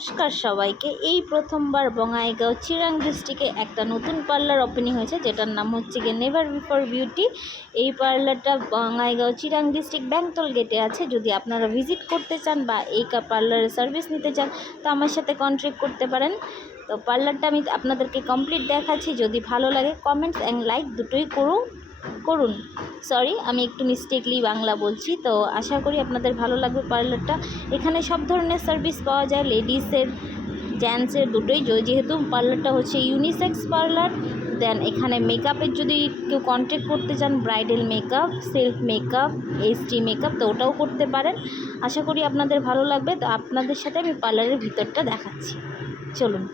নমস্কার সবাইকে। এই প্রথমবার বঙাইগাঁও চিরাং ডিস্ট্রিক্টে একটা নতুন পার্লার ওপেনিং হয়েছে, যেটার নাম হচ্ছে গিয়ে নেভার বিফোর বিউটি। এই পার্লারটা বঙাইগাঁও চিরাং ডিস্ট্রিক্ট ব্যাংকতল গেটে আছে। যদি আপনারা ভিজিট করতে চান বা এই পার্লারের সার্ভিস নিতে চান তো আমার সাথে কন্ট্যাক্ট করতে পারেন। তো পার্লারটা আমি আপনাদেরকে কমপ্লিট দেখাচ্ছি। যদি ভালো লাগে কমেন্টস অ্যান্ড লাইক দুটোই করুন। সরি, আমি একটু মিস্টেকলি বাংলা বলছি। তো আশা করি আপনাদের ভালো লাগবে পার্লারটা। এখানে সব ধরনের সার্ভিস পাওয়া যায়, লেডিসের জেন্টসের দুটোই। যেহেতু পার্লারটা হচ্ছে ইউনিসেক্স পার্লার, দেন এখানে মেকআপের যদি কেউ কন্ট্যাক্ট করতে চান, bridal makeup, self makeup, HD makeup, তো ওটাও করতে পারেন। আশা করি আপনাদের ভালো লাগবে। তো আপনাদের সাথে আমি পার্লারের ভিতরটা দেখাচ্ছি, চলুন।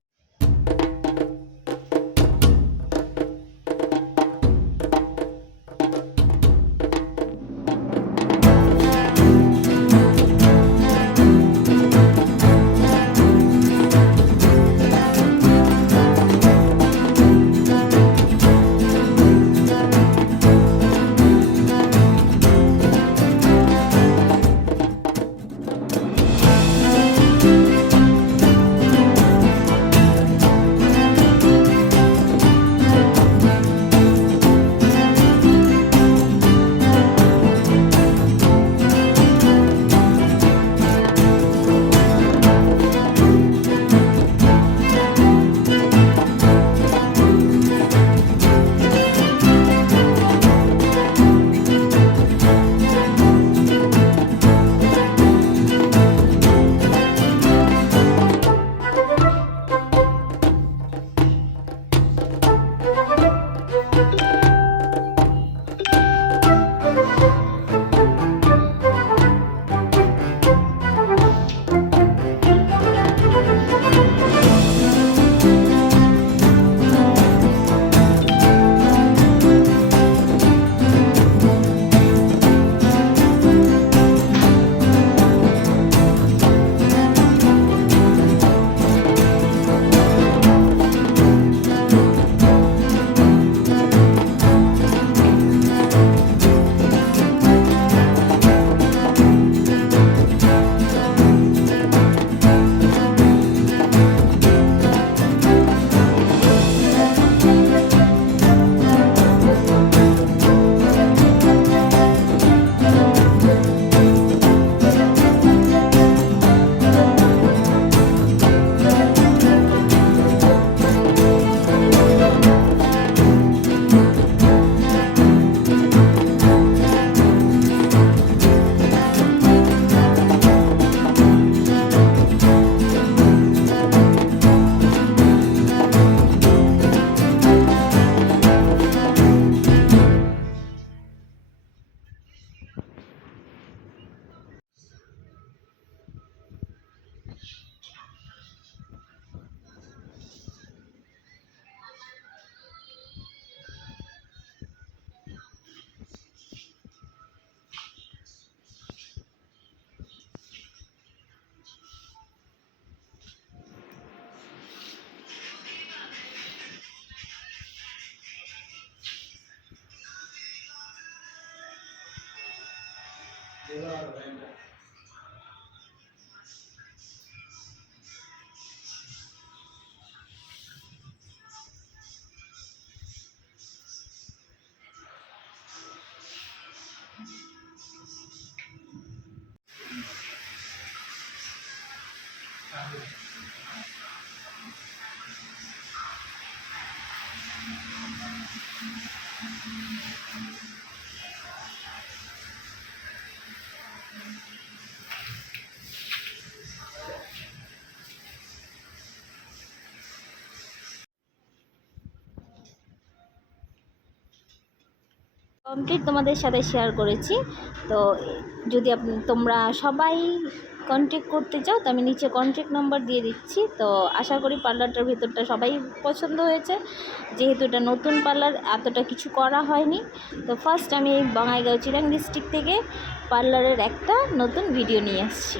কমপ্লিট তোমাদের সাথে শেয়ার করেছি। তো যদি তোমরা সবাই কন্ট্যাক্ট করতে চাও তো আমি নিচে কন্ট্যাক্ট নাম্বার দিয়ে দিচ্ছি। তো আশা করি পার্লারটার ভিতরটা সবাই পছন্দ হয়েছে। যেহেতু এটা নতুন পার্লার, এতটা কিছু করা হয়নি। তো ফার্স্ট আমি বঙাইগাঁও চিরাং ডিস্ট্রিক্ট থেকে পার্লারের একটা নতুন ভিডিও নিয়ে আসছি।